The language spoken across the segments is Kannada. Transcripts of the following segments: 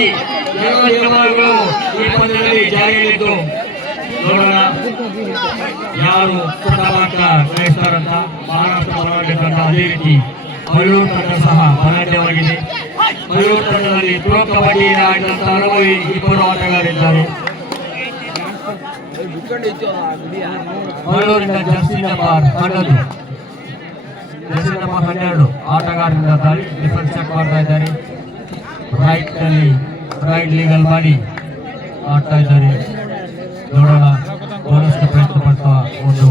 ರೀತಿ ಎಲ್ಲ ನಿಯಮಗಳು ಈ ಪಂದ್ಯದಲ್ಲಿ ಜಾರಿಯಲ್ಲಿದ್ದು ನೋಡೋಣ ಯಾರು ಪ್ರಥಮಾಂಕ ಗಳಿಸ್ತಾರಂತ. ಮಹಾರಾಷ್ಟ್ರ ಬಲವಾದ ತಂಡ ಅದೇ ರೀತಿ ಮಯೂರು ತಂಡ ಸಹ ಬಲಾಢ್ಯವಾಗಿದೆ. ಮಯೂರು ತಂಡದಲ್ಲಿ ಪ್ರೋ ಕಬಡ್ಡಿ ಆಡಿದಂತ ಅನುಭವಿ ಇಬ್ಬರು ಆಟಗಾರರಿದ್ದಾರೆ. ಮಗಳೂರಿನ ಜರ್ಸಿ ನಂಬರ್ 12 ಆಟಗಾರರಿಂದ ದಾಳಿ ಡಿಫೆನ್ಸ್ ಚೆಕ್ ಮಾಡ್ತಾ ಇದ್ದಾರೆ. ರೈಟ್ ನಲ್ಲಿ ರೈಟ್ ಲೀಗಲ್ ಮಾಡಿ ಆಡ್ತಾ ಇದ್ದಾರೆ. ನೋಡೋಣ ಬಹಳಷ್ಟು ಪ್ರಯತ್ನ ಪಡ್ತಾ ಒಂದು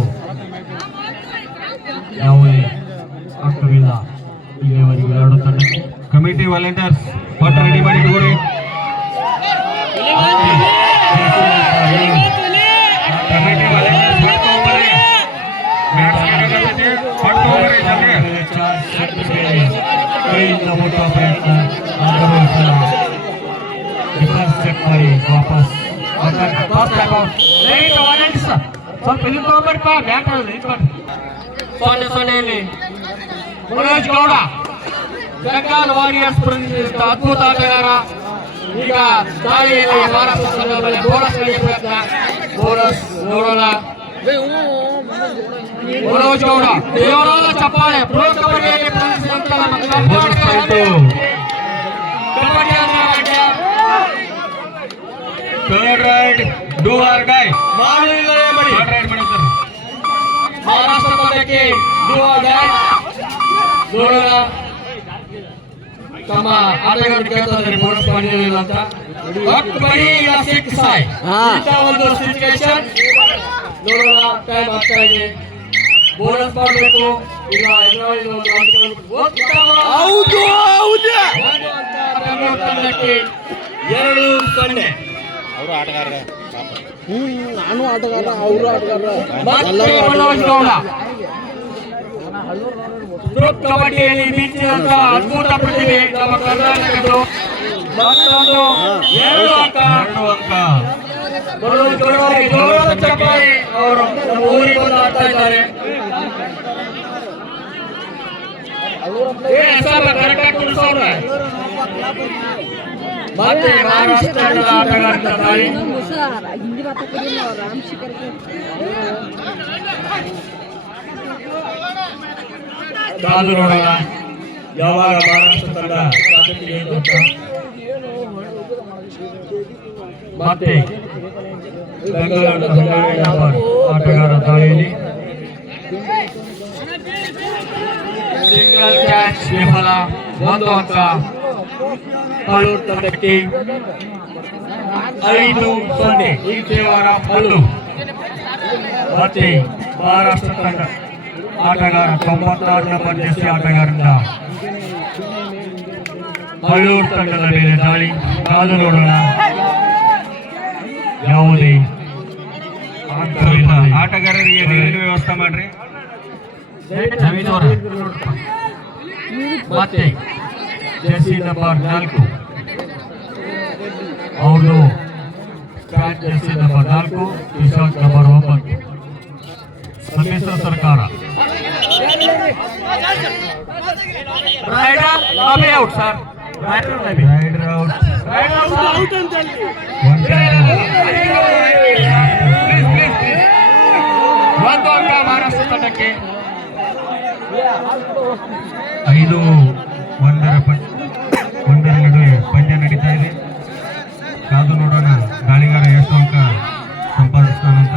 ಯಾವುದೇ ಅರ್ಥವಿಲ್ಲ ಇಲ್ಲಿವರೆಗೂ ಎರಡು ತಂಡಕ್ಕೆ. ಕಮಿಟಿ ವಾಲಂಟಿಯರ್ಸ್ ಪಟ್ ರೆಡಿ ಮಾಡಿ ತಗೊಳ್ಳಿ. ಕಮಿಟಿ ವಾಲಂಟಿಯರ್ಸ್ ಚೆಕ್ ಮಾಡಿ ವಾಪಸ್ ಸ್ವಲ್ಪ ಇಲ್ಲಿ ತಗೊಂಡ್ಬಿಡ್ಪ ಬ್ಯಾಟ್ ಸೊನ್ನೆಯಲ್ಲಿ ಮನೋಜ್ ಗೌಡ ಬೆಂಗಾಲ್ ವಾರಿಯರ್ಸ್ ಪ್ರತಿನಿಧಿಸಿದ ಅದ್ಭುತ ಆಟಗಾರ. ಈಗ ದಾಳಿಯಲ್ಲಿ ಮಹಾರಾಷ್ಟ್ರ ತಂಡದ ಮೇಲೆ ಬೋನಸ್ ಗಳಿಗೆ ಪ್ರಯತ್ನ. ಬೋನಸ್ ನೋಡೋಣ. ಮನೋಜ್ ಗೌಡ ದೇವರಾದ ಚಪ್ಪಾಳೆ. ಪ್ರೋ ಕಬಡ್ಡಿಯಲ್ಲಿ ಪ್ರತಿನಿಧಿಸಿದಂತ ನಮ್ಮ third ride do or die Maharashtra ತಂಡಕ್ಕೆ ಡೂ ಆರ್ ಡೈ. ನೋಡೋಣ ತಮ್ಮ ಆಟಗಾರರು ಕೇಳ್ತಾ ಇದ್ದಾರೆ ಬೋನಸ್ ಮಾಡಿರಲಿಲ್ಲ ಅಂತ. ಒಂದು ಸಿಚುವೇಶನ್ ನೋಡೋಣ. ಟೈಮ್ ಆಗ್ತಾ ಇದೆ. ಬೋನಸ್ ಮಾಡಬೇಕು ಈಗ. ತಂಡಕ್ಕೆ 2-0. ಅವರು ಆಟಗಾರ ನಾನು ಆಟಗಾರ ಅವರು ಆಟಗಾರ. ಮನೋಜ್ ಗೌಡ ಪ್ರೋ ಕಬಡ್ಡಿಯಲ್ಲಿ ಮಿಂಚಿದಂತ ಅದ್ಭುತ ಪ್ರತಿಭೆ ನಮ್ಮ ಕರ್ನಾಟಕದ್ದು. ಮತ್ತೊಂದು 2 ಅಂಕ. ಮನೋಜ್ ಗೌಡ ಅವರಿಗೆ ಗೌರವದ ಚಪ್ಪಾಳೆ. ಅವರು ನಮ್ಮ ಊರಿಗೆ ಬಂದು ಆಡ್ತಾ ಇದ್ದಾರೆ. ಕರೆಕ್ಟಾಗಿ ಕುಡಿಸೋರೆ ಮತ್ತೆ ಮಹಾರಾಷ್ಟ್ರ ಆಟಗಾರರ ದಾಳಿ. ಕಾದು ನೋಡೋಣ ಯಾವಾಗ ಮಹಾರಾಷ್ಟ್ರ ತಂಡ ಮತ್ತೆ ಬೆಂಗಳೂರಿನ ಆಟಗಾರ ದಾಳಿಯಲ್ಲಿ ಸಿಂಗಲ್ ಕ್ಯಾಚ್ ವಿಫಲ. 1 ಅಂಕ ಮಗಳೂರು ತಂಡಕ್ಕೆ. 5-0 ಈ ದೇವರ ಹಲ್ಲು. ಮತ್ತೆ ಮಹಾರಾಷ್ಟ್ರ ತಂಡ ಆಟಗಾರ 96 ನಂಬರ್ ಜೆರ್ಸಿ ಆಟಗಾರರಿಂದ ಮಗಳೂರು ತಂಡದ ಮೇಲೆ ದಾಳಿ. ಕಾದು ನೋಡೋಣ ಯಾವುದೇ ಆಟಗಾರರಿಗೆ ನೀರಿನ ವ್ಯವಸ್ಥೆ ಮಾಡ್ರಿ. ಮತ್ತೆ ಜೆರ್ಸಿ ನಂಬರ್ 4 ಅವರು pant Jersey number 4 T shirt number 9 ಸಮ್ಮಿಶ್ರ ಸರ್ಕಾರ. Rider out sir. Rider out. ಒಂದು ಅಂಕ ಮಹಾರಾಷ್ಟ್ರ ತಂಡಕ್ಕೆ. 5-1 ನಡುವೆ ಪಂದ್ಯ ನಡೀತಾ ಇದೆ. ಕಾದು ನೋಡೋಣ ಗಾಳಿಗಾರ ಎಷ್ಟು ಅಂಕ ಸಂಪಾದಿಸ್ತಾನಂತ.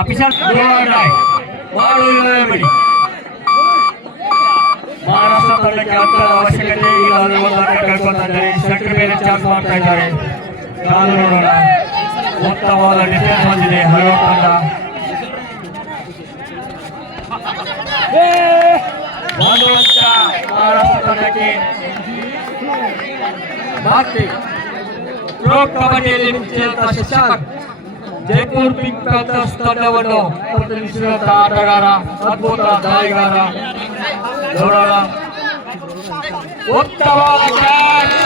ಆಫೀಸರ್ ಮಹಾರಾಷ್ಟ್ರ ತಂಡಕ್ಕೆ ಅಂಕದ ಅವಶ್ಯಕತೆ ಇಲ್ಲ. ಒಂದು ಅಂಕ ಕಳ್ಕೊತಾ ಇದ್ದಾರೆ. ಸೆಂಟರ್ ಮೇಲೆ ಚಾರ್ಜ್ ಮಾಡ್ತಾ ಇದ್ದಾರೆ. ಕಾದು ನೋಡೋಣ. ಉತ್ತಮವಾದ ಡಿಫೆನ್ಸ್ ಹೊಂದಿದೆ ಹಲವು ತಂಡ. ಒಂದು ಅಂಕ ಮಹಾರಾಷ್ಟ್ರ ತಂಡಕ್ಕೆ. ಮತ್ತೆ ಪ್ರೋ ಕಬಡ್ಡಿಯಲ್ಲಿ ಮಿಂಚಿದಂತ ಶಶಾಂಕ್ ಜೈಪುರ್ ಪಿಂಕ್ ಪ್ಯಾಂಥರ್ಸ್ ತಂಡವನ್ನು ಪ್ರತಿನಿಧಿಸಿದಂತ ಆಟಗಾರ, ಅದ್ಭುತ ದಾಳಿಗಾರ. ನೋಡೋಣ ಉತ್ತಮವಾದ ಕ್ಯಾಚ್.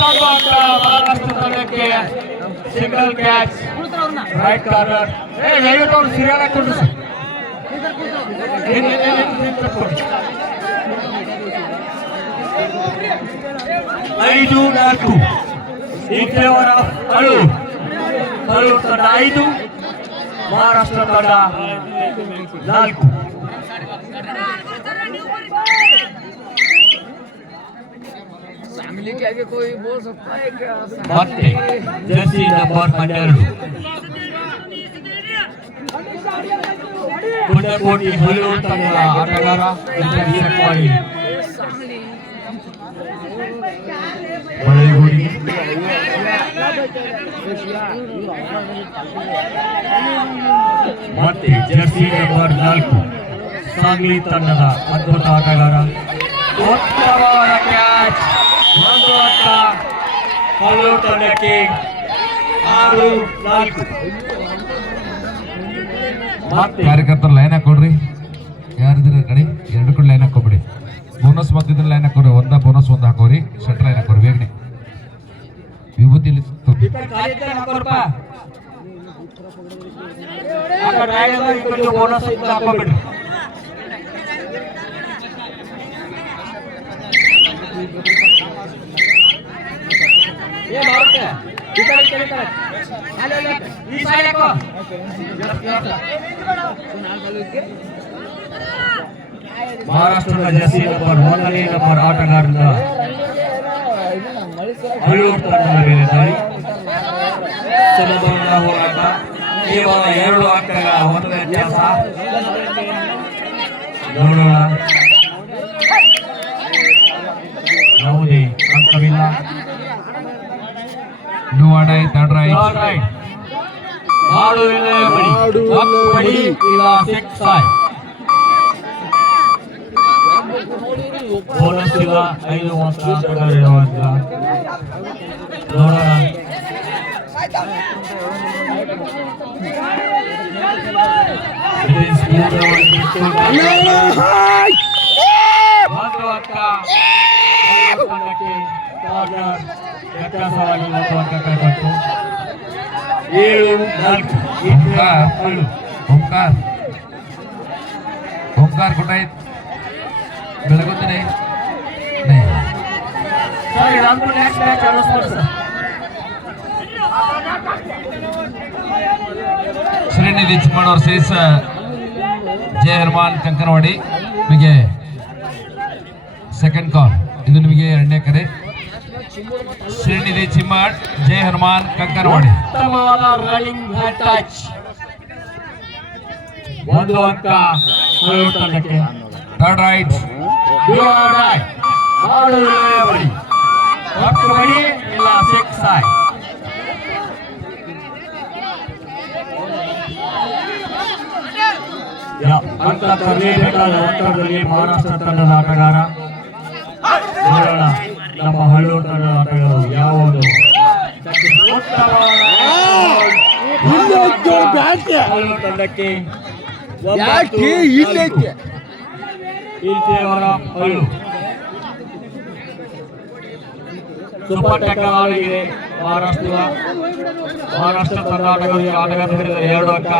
ಮತ್ತೊಂದು ಅಂಕ ಮಹಾರಾಷ್ಟ್ರ ತಂಡಕ್ಕೆ ಸಿಂಗಲ್ ಕ್ಯಾಚ್ ರೈಟ್ ಕಾರ್ನರ್. ದಯವಿಟ್ಟು ಅವ್ರು ಸಿರಿಯಾಗಿ ಹಾಕೊಂಡು sir. 5-4 in favor of Alur. Alur ತಂಡ 5, ಮಹಾರಾಷ್ಟ್ರ ತಂಡ 4. ಮತ್ತೆ ಜರ್ಸಿ ನಂಬರ್ 12 ಗುಂಡಕೋಟಿ ಹುಲ್ಲೂರು ತಂಡದ ಆಟಗಾರ ಮಾಡಿ ಬಳೆಗುಡಿ. ಮತ್ತೆ ಜರ್ಸಿ ನಂಬರ್ 4 ಸಾಂಗ್ಲಿ ತಂಡದ ಅದ್ಭುತ ಆಟಗಾರ. ಉತ್ತಮವಾದ ಕ್ಯಾಚ್. ಒಂದು ಅಂಕ ಹುಲ್ಲೂರು ತಂಡಕ್ಕೆ 6-4. ಮತ್ತೆ ಕಾರ್ಯಕರ್ತರು ಲೈನ್ ಹಾಕೊಡ್ರಿ. ಯಾರಿದ್ರೆ ಕಡೆ 2 ಕಡೆ ಲೈನ್ ಹಾಕೋಬಿಡಿ. ಬೋನಸ್ ಮತ್ತಿದ್ರೆ ಲೈನ್ ಹಾಕೋರಿ. ಬೋನಸ್ ಒಂದು ಹಾಕೋರಿ. ಸೆಂಟ್ರ್ ಲೈನ್ ಹಾಕೋರಿ ಬೇಗನೆ. ವಿಭೂತಿಯಲ್ಲಿ ಬೋನಸ್ ಹಾಕೋಬಿಡ್ರಿ. ಮಹಾರಾಷ್ಟ್ರದ ಜರ್ಸಿ ನಂಬರ್ 1 ಆಟಗಾರರಿಂದ ಅಲ್ಲೂರು ತಂಡದ ಮೇಲೆ ದಾಳಿ. ಸಮಬಲದ ಹೋರಾಟ. ಕೇವಲ 2 ಅಂಕಗಳ ಒಂದು ವ್ಯತ್ಯಾಸ. ನೋಡೋಣ, ಯಾವುದೇ ಅಂಕವಿಲ್ಲ. Third right. ಮಾಡು ಇಲ್ಲ ಬಡಿ ಇಲ್ಲ ಸಿಕ್ಸ್. ಬೋನಸ್ ಇಲ್ಲ. 5 ಮಾತ್ರ ಆಟಗಾರರಿರುವಾಗ ನೋಡೋಣ. ಒಂದು ಅಂಕ ತಂಡಕ್ಕೆ ಕಾರ್ನರ್. ವ್ಯತ್ಯಾಸವಾಗಿ 1 ಅಂಕ ಕೈಗೊಂಡು 7-4. ओमकार कुठे आहेत? बेळगोत नाही. सर इराणको next match announce sir. Shrinidhi Chimmanna versus Jaya Hanuman Kankanawadi. ನಿಮಗೆ ಸೆಕೆಂಡ್ ಕಾಲ್. ಇದು ನಿಮಗೆ 2ನೇ ಕರೆ. ಶ್ರೀನಿಧಿ ಚಿಮ್ಮಣ್ಣ, ಜಯ ಹನುಮಾನ್ ಕಂಕನವಾಡಿ. ಉತ್ತಮವಾದ ರನ್ನಿಂಗ್ ಹ್ಯಾಂಡ್ ಟಚ್. 1 ಅಂಕ ಹುಲ್ಲೂರು ತಂಡಕ್ಕೆ. Third right. ಮಾಡು ಇಲ್ಲ ಬಡಿ. ಒಟ್ಟು ಬಡಿ ಇಲ್ಲ ಸಿಕ್ಸ್. ಅಂಕ ತರಲೇಬೇಕಾದ ಅಂತರದಲ್ಲಿ ಮಹಾರಾಷ್ಟ್ರ ತಂಡದ ಆಟಗಾರ. ನೋಡೋಣ ನಮ್ಮ ಹುಲ್ಲೂರು ತಂಡದ ಆಟಗಾರರು ಯಾವುದು. ಹುಲ್ಲೂರು ತಂಡಕ್ಕೆ 9 in favor of Alur. Super tackle ಆಗಿದೆ ಮಹಾರಾಷ್ಟ್ರ ತಂಡ ಆಟಗಾರರಿಗೆ. ಆಟಗಾರರಿಗೆ 2 ಅಂಕ.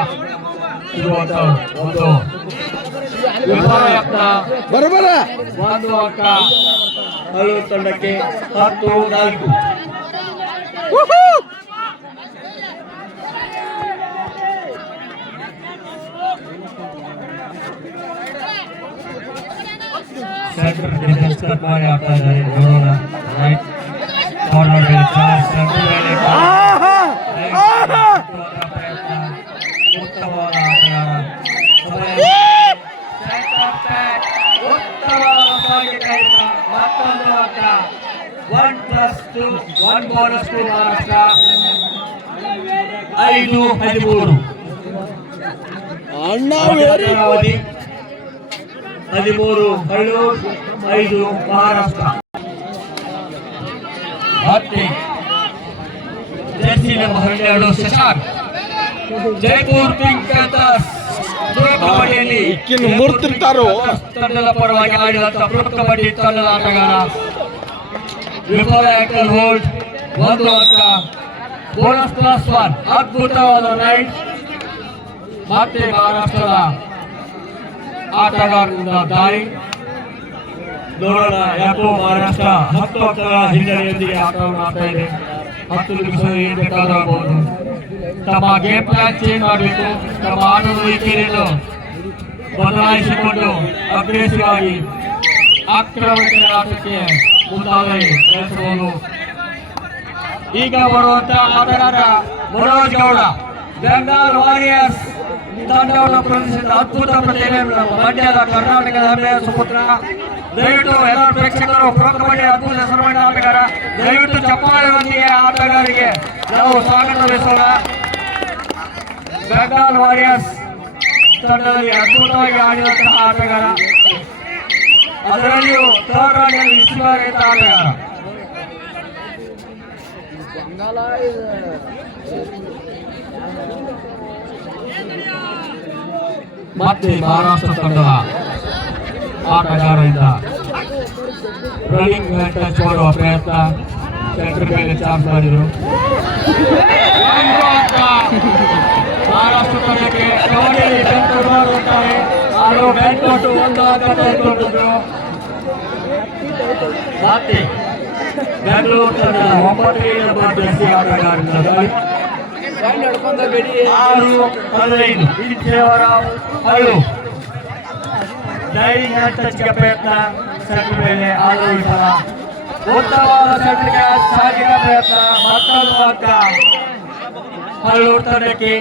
ಇದು ಒಂದು ಬರೋಬರ 1 ಅಂಕ ಹುಲ್ಲೂರು ತಂಡಕ್ಕೆ. 10-4. ಸೆಂಟರ್ ಡಿಫೆನ್ಸ್ ಕಟ್ ಮಾಡಿ ಆಗ್ತಾ ಇದ್ದಾರೆ. ನೋಡೋಣ. ರೈಟ್ ಕಾರ್ನರ್ ಉತ್ತಮವಾದ ಆಟಗಾರ. ಮತ್ತೊಂದು ಅಂಕ. 1+2 1 ಬೋನಸ್ ಟು ಮಹಾರಾಷ್ಟ್ರ. 5-13. ಅವಧಿ 13 ಹುಲ್ಲೂರು, 5 ಮಹಾರಾಷ್ಟ್ರ. ಮತ್ತೆ Jersey number 12 Shashank. Jaipur pink panthers ಕಬಡ್ಡಿಯಲ್ಲಿ ಮುರ್ತಿರ್ತಾರೋ ತಂಡದ ಪರವಾಗಿ ಆಡಿದಂತ ಪ್ರೊ ಕಬಡ್ಡಿ ತಂಡದ ಆಟಗಾರ. ವಿಫಲ ಆಂಕಲ್ ಹೋಲ್ಡ್ 1 ಅಂಕ. Bonus plus 1. ಅದ್ಭುತವಾದ ರೈಡ್. ಮತ್ತೆ ಮಹಾರಾಷ್ಟ್ರದ ಆಟಗಾರರಿಂದ ದಾಳಿ. ನೋಡೋಣ ಯಾಕೋ ಮಹಾರಾಷ್ಟ್ರ 10 ಅಂಕಗಳ ಹಿನ್ನಡೆಯೊಂದಿಗೆ ಆಟವನ್ನು ಆಡ್ತಾ ಇದೆ. 10 ನಿಮಿಷ ಏನು ಬೇಕಾಗಬಹುದು. ತಮ್ಮ ಗೇಮ್ ಪ್ಲಾನ್ ಚೇಂಜ್ ಮಾಡಬೇಕು. ತಮ್ಮ ಆಟದ ರೀತಿಯನ್ನು ಬದಲಾಯಿಸಿಕೊಂಡು ಅಗ್ರೆಸಿವ್ ಆಗಿ ಆಕ್ರಮಣದ ಆಟಕ್ಕೆ ಮುಂದಾಗಲಿ ನಡೆಸಬಹುದು. ಈಗ ಬರುವಂತಹ ಆಟಗಾರ ಮನೋಜ್ ಗೌಡ, ಬೆಂಗಾಲ್ ವಾರಿಯರ್ಸ್ ತಂಡವನ್ನು ಪ್ರದರ್ಶಿಸಿದ ಅದ್ಭುತ ಪ್ರತಿಭೆ ಮಂಡ್ಯದ ಕರ್ನಾಟಕದ ಹೆಮ್ಮೆಯ ಸುಪುತ್ರ. ದಯವಿಟ್ಟು ಎಲ್ಲ ಪ್ರೇಕ್ಷಕರು ಪ್ರೊ ಕಬಡ್ಡಿ ಅದ್ಭುತ ಹೆಸರುವಾದ ಆಟಗಾರ, ದಯವಿಟ್ಟು ಚಪ್ಪಾಳೆಯೊಂದಿಗೆ ಆಟಗಾರರಿಗೆ ನಾವು ಸ್ವಾಗತ ಬಯಸೋಣ. ಬೆಂಗಾಲ್ ವಾರಿಯರ್ಸ್ ತಂಡದಲ್ಲಿ ಅದ್ಭುತವಾಗಿ ಆಡಿದಂತಹ ಆಟಗಾರ, ಅದರಲ್ಲಿಯೂ ಥರ್ಡ್ ರಾಂಕ್ನಲ್ಲಿ ವಿಶ್ವರಹಿತ ಆಟಗಾರ. ಮತ್ತೆ ಮಹಾರಾಷ್ಟ್ರ ತಂಡದ ಆಟಗಾರರಿಂದ ರನ್ನಿಂಗ್ ಟಚ್ ಮಾಡುವ ಪ್ರಯತ್ನ. ಸೆಂಟರ್ ಮೇಲೆ ಚಾರ್ಜ್ ಮಾಡಿದರು. ಮಹಾರಾಷ್ಟ್ರ ತಂಡಕ್ಕೆ ಕಬಡ್ಡಿಯಲ್ಲಿ ಬೆಂಟು ಮಾಡುತ್ತಾರೆ. ಅವರು ಬೆಂಟು 1 ಅಂಕ ತೆಗೆದುಕೊಂಡಿದ್ರು. ಮತ್ತೆ ಬೆಂಗಳೂರು ತಂಡದ 9ನೇ ನಂಬರ್ ಜರ್ಸಿ ಆಟಗಾರರಿಂದ 6-15 ವಿಜಯವರ ಹಳ್ಳು ಡೈವಿಂಗ್ ಟಚ್ಗೆ ಪ್ರಯತ್ನ. ಸೆಂಟರ್ ಮೇಲೆ ಆದರೂ ವಿಫಲ. ಉತ್ತಮವಾದ ಸೆಂಟರ್ಗೆ ಸಾಗಿದ ಪ್ರಯತ್ನ. ಮತ್ತೊಂದು ಅಂಕ ಹಳ್ಳೂರು ತಂಡಕ್ಕೆ.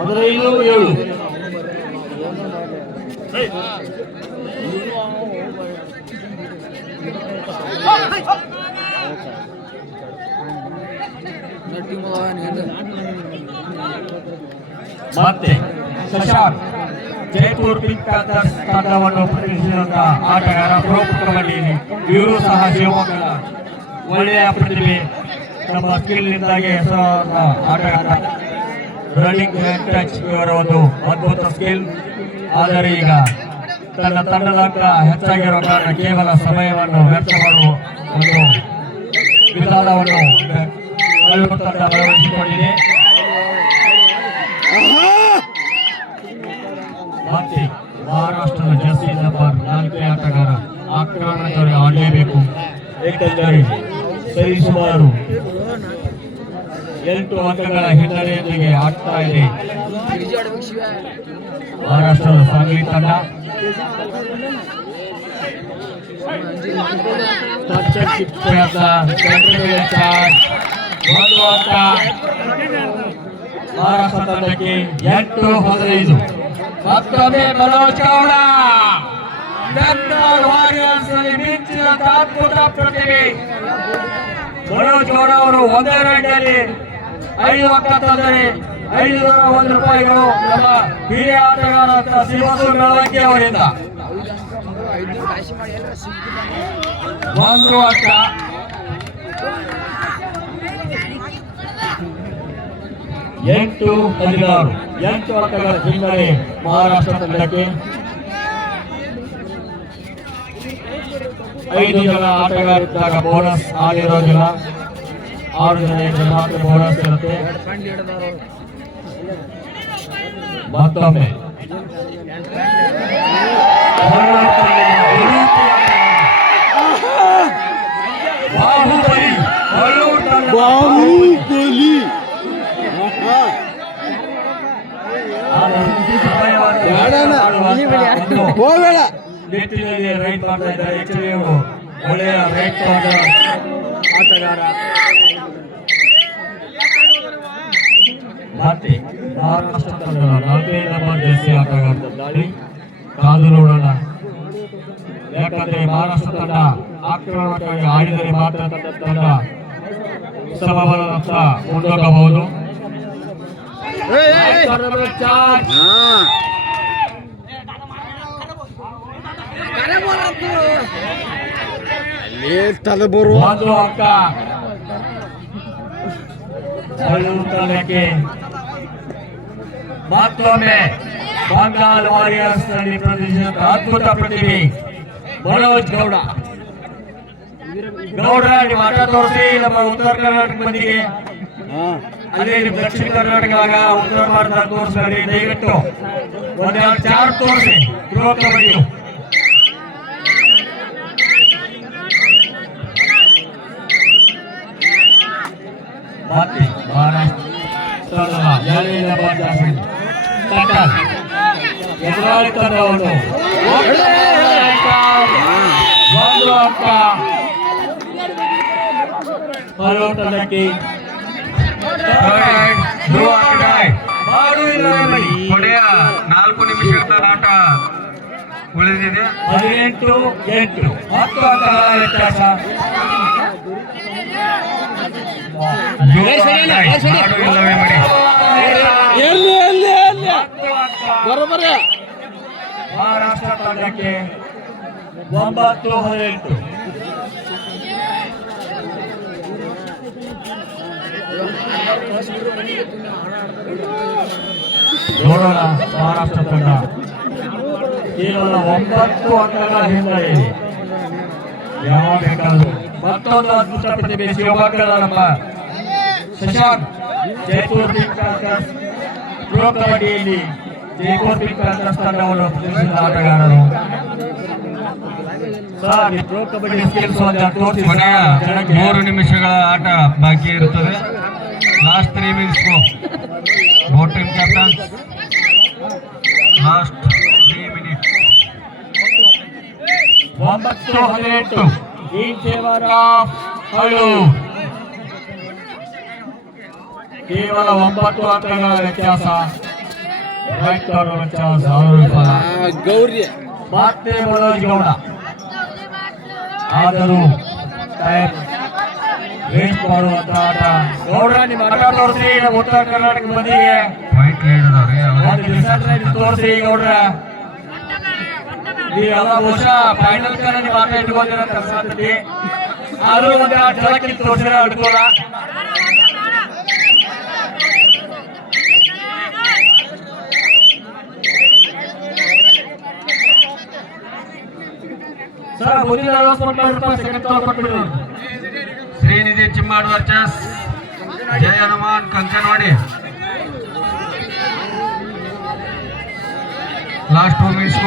ಅದರ 7 ಮತ್ತೆ ಶಶಾಂಕ್ ಜೈಪುರ್ ಪಿಂಕ್ ಪ್ಯಾಂಥರ್ಸ್ ತಂಡವನ್ನು ಪ್ರತಿನಿಧಿಸಿದಂತ ಆಟಗಾರ. ಪ್ರೊ ಕಬಡ್ಡಿಯಲ್ಲಿ ಇವರು ಸಹ ಶಿವಮೊಗ್ಗದ ಒಳ್ಳೆಯ ಪ್ರತಿಭೆ. ತಮ್ಮ ಸ್ಕಿಲ್ ನಿಂದಾಗಿ ಹೆಸರಾದ ಆಟಗಾರ. ರನ್ನಿಂಗ್ ಟಚ್ ಇವರ ಒಂದು ಅದ್ಭುತ ಸ್ಕಿಲ್. ಆದರೆ ಈಗ ತನ್ನ ತಂಡದ ಅಂಕ ಹೆಚ್ಚಾಗಿರುವ ಕಾರಣ ಕೇವಲ ಸಮಯವನ್ನು ವ್ಯರ್ಥ ಮಾಡುವ ಒಂದು ವಿಧಾನವನ್ನು ತಂಡ ಅಳವಡಿಸಿಕೊಂಡಿದೆ. ಮತ್ತೆ ಮಹಾರಾಷ್ಟ್ರದ ಜರ್ಸಿ ನಂಬರ್ 4 ಆಟಗಾರ ಆಕ್ರಮಣಕಾರಿ ಆಡಲೇಬೇಕು. ಏಕೆಂದರೆ ಸರಿಸುಮಾರು 8 ಅಂಕಗಳ ಹಿನ್ನಡೆಯೊಂದಿಗೆ ಆಡ್ತಾ ಇದೆ ಮಹಾರಾಷ್ಟ್ರದ ಸಾಂಗ್ಲಿ ತಂಡ. ಮಹಾರಾಷ್ಟ್ರ ತಂಡಕ್ಕೆ 8-15. ಮತ್ತೊಮ್ಮೆ ಮನೋಜ್ ಗೌಡ, ಬೆಂಗಾಲ್ ವಾರಿಯರ್ಸ್ ನಲ್ಲಿ ಮಿಂಚಿದಂತ ಅದ್ಭುತ ಪ್ರತಿಭೆ. ಮನೋಜ್ ಗೌಡ ಅವರು 1ನೇ ರೌಂಡ್ನಲ್ಲಿ 5 ಅಂಕ ತಂದರೆ 501 ರೂಪಾಯಿಗಳು ನಮ್ಮ ಹಿರಿಯ ಆಟಗಾರ ಶ್ರೀನಿವಾಸ ಬೆಳವಣಿಗೆ ಅವರಿಂದ 1 ಅಂಕ. ಎಂಟು 8 ಅಂಕಗಳ ಹಿನ್ನಡೆ ಮಹಾರಾಷ್ಟ್ರ ತಂಡಕ್ಕೆ. 5 ಜನ ಆಟಗಾರಿದ್ದಾಗ ಬೋನಸ್ ಆಗಿರೋದಿಲ್ಲ. 6 ಜನ ಇದ್ರೆ ಮಾತ್ರ ಬೋನಸ್ ಇರುತ್ತೆ. ಮತ್ತೊಮ್ಮೆ ಬಾಹುಬಲಿ ಹೋಗಬೇಡ. ನಿಟ್ಟಿನಲ್ಲಿ ರೈಟ್ ಮಾಡ್ತಾ ಇದ್ದಾರೆ. ಆಕ್ಚುಲಿ ಅವರು ಒಳ್ಳೆಯ ರೈಟ್ ಆಟಗಾರ. ಮತ್ತೆ ಮಹಾರಾಷ್ಟ್ರ ತಂಡದ 4ನೇ ನಂಬರ್ ಜರ್ಸಿ ಆಟಗಾರದ ದಾಳಿ ಕಾದು ನೋಡೋಣ. ಯಾಕಂದ್ರೆ ಮಹಾರಾಷ್ಟ್ರ ತಂಡ ಆಕ್ರಮಣಕ್ಕಾಗಿ ಆಡಿದರೆ ಮಾತ್ರ ತಂಡ ಸಮಬಲದತ್ತ ಮುಂದೋಗಬಹುದು. ತಲೆ ಬರುವ 1 ಅಂಕ ತಂಡಕ್ಕೆ. ಮತ್ತೊಮ್ಮೆ ಬಂಗಾಲ್ ವಾರಿಯರ್ಸ್ ನಲ್ಲಿ ಪ್ರದರ್ಶಿಸಿದ ಅದ್ಭುತ ಪ್ರತಿಭೆ ಮನೋಜ್ ಗೌಡ. ಗೌಡ್ರ ನಿಮ್ಮ ಆಟ ತೋರಿಸಿ ನಮ್ಮ ಉತ್ತರ ಕರ್ನಾಟಕ ಮಂದಿಗೆ, ಅದೇ ನಿಮ್ಮ ದಕ್ಷಿಣ ಕರ್ನಾಟಕ ಉತ್ತರ ಭಾರತ ತೋರಿಸ್ಬೇಡಿ ದಯವಿಟ್ಟು. ಒಂದೆರಡು ಚಾರ್ ತೋರಿಸಿ ಪ್ರೋ ಕಬಡ್ಡಿ. ಮತ್ತೆ ಮಹಾರಾಷ್ಟ್ರದ ಎದುರಾಳಿ ತಂಡವನ್ನು ಒಂದು ಅಂಕ ಹಲೋ ತಂಡಕ್ಕೆ ಕೊನೆಯ 4 ನಿಮಿಷಗಳ ಆಟ ಉಳಿದಿದೆ. 18-8 10 ಅಂಕಗಳ ವ್ಯತ್ಯಾಸ. ಇಲ್ಲವೇ ಮಾಡಿ ಬರೋಬರ ಮಹಾರಾಷ್ಟ್ರ ತಂಡಕ್ಕೆ 9-18. ನೋಡೋಣ ಮಹಾರಾಷ್ಟ್ರ ತಂಡ ಕೇವಲ 9 ಅಂಕಗಳ ಹಿಂದೆ ಇದೆ. ಯಾವಾಗ ಬೇಕಾದರೂ ಮತ್ತೊಂದು ಅದ್ಭುತ ಪ್ರತಿಭೆ ಶಿವಮೊಗ್ಗದ ನಮ್ಮ Shashank Jaipur pink panthers pro ಕಬಡ್ಡಿಯಲ್ಲಿ ಜೈಪುರ್ ಪಿಂಕ್ ಪ್ಯಾಂಥರ್ಸ್ ತಂಡವನ್ನು ಪ್ರತಿನಿಧಿಸಿದ ಆಟಗಾರರು. ಸರ್ ಪ್ರೋ ಕಬಡ್ಡಿ ಸ್ಕಿಲ್ಸ್ ತೋರಿಸಿ. ಕೊನೆಯ 3 ನಿಮಿಷಗಳ ಆಟ ಬಾಕಿ ಇರುತ್ತದೆ. Last 3 minutes both team captains. Last 3 minutes. 9-18 in favor of ಹಳು. ಕೇವಲ 9 ಅಂಕಗಳ ವ್ಯತ್ಯಾಸ. ರೈಟ್ ಕಾರ್ನರ್ ವ್ಯತ್ಯಾಸ ಗೌರಿ ಮತ್ತೆ ಮನೋಜ್ ಗೌಡ. ಆದರೂ ಟೈಮ್ ವೇಸ್ಟ್ ಮಾಡುವಂತ ಆಟ. ಗೌಡ್ರ ನಿಮ್ಮ ಆಟ ತೋರಿಸಿ ನಮ್ಮ ಉತ್ತರ ಕರ್ನಾಟಕ ಮಂದಿಗೆ ಪಾಯಿಂಟ್ ಲೀಡ್ ಅದಾವ್ರಿ. ಒಂದು ರಿಸಲ್ಟ್ ತೋರಿಸಿ ಗೌಡ್ರ. ನೀವೆಲ್ಲ ಬಹುಶಃ ಫೈನಲ್ ಕರ ನಿಮ್ಮ ಆಟ ಇಟ್ಕೊಂಡಿರೋ ಸಾಧ್ಯತೆ. ಆದ್ರೂ ಒಂದು ಜಲಕ್ಕೆ ತೋರಿಸಿದ್ರೆ ಅಡ್ಕೋಲ್ಲ. ಸರ್ ಮುಂದಿನ ಅನೌನ್ಸ್ಮೆಂಟ್ ಮಾಡ್ಬಿಟ್ಟು ಸೆಕೆಂಡ್ ಕಾಲ್ ಕೊಟ್ಬಿಡಿ. Shrinidhi Chimmad versus Jaya Hanuman Kankanawadi. Last 2 minutes.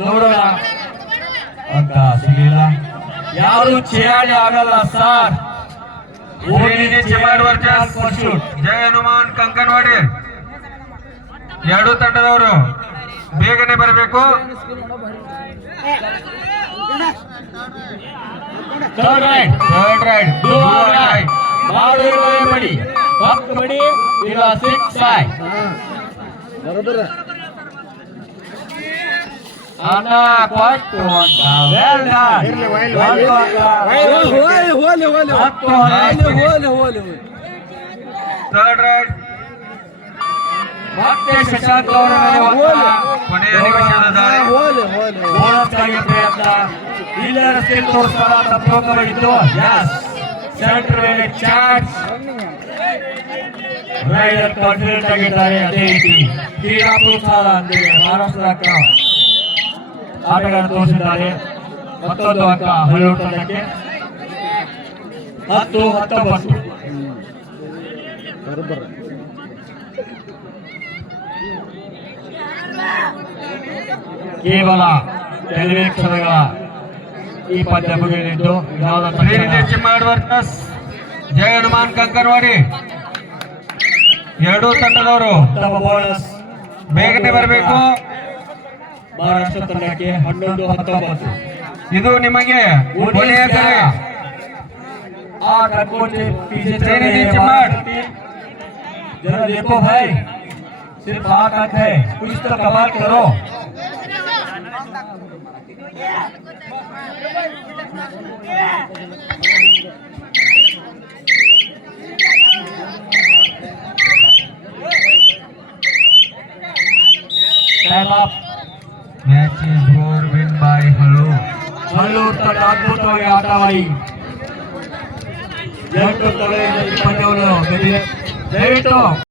ನೋಡೋಣ ಅಂತ ಸಿಗಲಿಲ್ಲ. ಯಾರು ಚೇಳಿ ಆಗಲ್ಲ ಸರ್. ಶ್ರೀನಿಧಿ ಚಿಮ್ಮಾಡ್ ವರ್ಚಸ್ ಜಯ ಹನುಮಾನ್ ಕಂಕನವಾಡಿ. 2 ತಂಡದವರು ಬೇಗನೆ ಬರಬೇಕು. ಥರ್ಡ್ ರೈಡ್ ಮಾಡಿ ಫಸ್ಟ್ ಮಾಡಿ ಈಗ 6-5 ಬರೋಬರ ಅಣ್ಣ ಕೊಟ್ಟು ಅಂತ ವೆಲ್ ಡನ್. ಥರ್ಡ್ ರೈಡ್ ಮತ್ತೆ ಶಶಾಂಕ್ ಅವರ ಮೇಲೆ ಒತ್ತಡ. ಕೊನೆಯ ನಿಮಿಷದ ದಾಳಿ. ಬೋನಸ್ಗಾಗಿ ಪ್ರಯತ್ನ. ಇಲ್ಲರ ಸ್ಕಿಲ್ ತೋರಿಸ್ತಾರ ಅಂತ ಪ್ರೋ ಕಬಡ್ಡಿದ್ದು. ಯಸ್ ಸೆಂಟರ್ ಮೇಲೆ ಚಾನ್ಸ್. ರೈಡರ್ ಕಾನ್ಫಿಡೆಂಟ್ ಆಗಿದ್ದಾರೆ. ಅದೇ ರೀತಿ ಕ್ರೀಡಾ ಪ್ರೋತ್ಸಾಹ ಅಂದರೆ ಮಹಾರಾಷ್ಟ್ರ ಆಟಗಾರ ತೋರಿಸಿದ್ದಾರೆ. ಮತ್ತೊಂದು ಅಂಕ ಹಳ್ಳು ತಂಡಕ್ಕೆ. 10-19 ಬರೋಬರ ಕೇವಲ ಕೆಲವೇ ಕ್ಷಣಗಳ ಈ ಪಂದ್ಯ ಮುಗಿಯಲಿದ್ದು ಶ್ರೀನಿಧಿ ಚಿಮ್ಮಾಡ್ ವರ್ಸಸ್ ಜಯ ಹನುಮಾನ್ ಕಂಕನವಾಡಿ. 2 ತಂಡದವರು ಉತ್ತಮ ಬೋನಸ್ ಬೇಗನೆ ಬರಬೇಕು. ಮಹಾರಾಷ್ಟ್ರ ತಂಡಕ್ಕೆ 11-19. ಇದು ನಿಮಗೆ ಕೊನೆಯ ಕರೆ. श्रीनिधि चिम्माड जरा देखो भाई, सिर्फ 8 अंक है, कुछ तो कमाल करो. Time up. Match is over win by Hallur. Hallur ತಂಡ ಅದ್ಭುತವಾಗಿ ಆಟವಾಡಿ 8 ತಲೆಯಿಂದ ಈ ಪಂದ್ಯವನ್ನು ಗೆದ್ದಿದೆ. ದಯವಿಟ್ಟು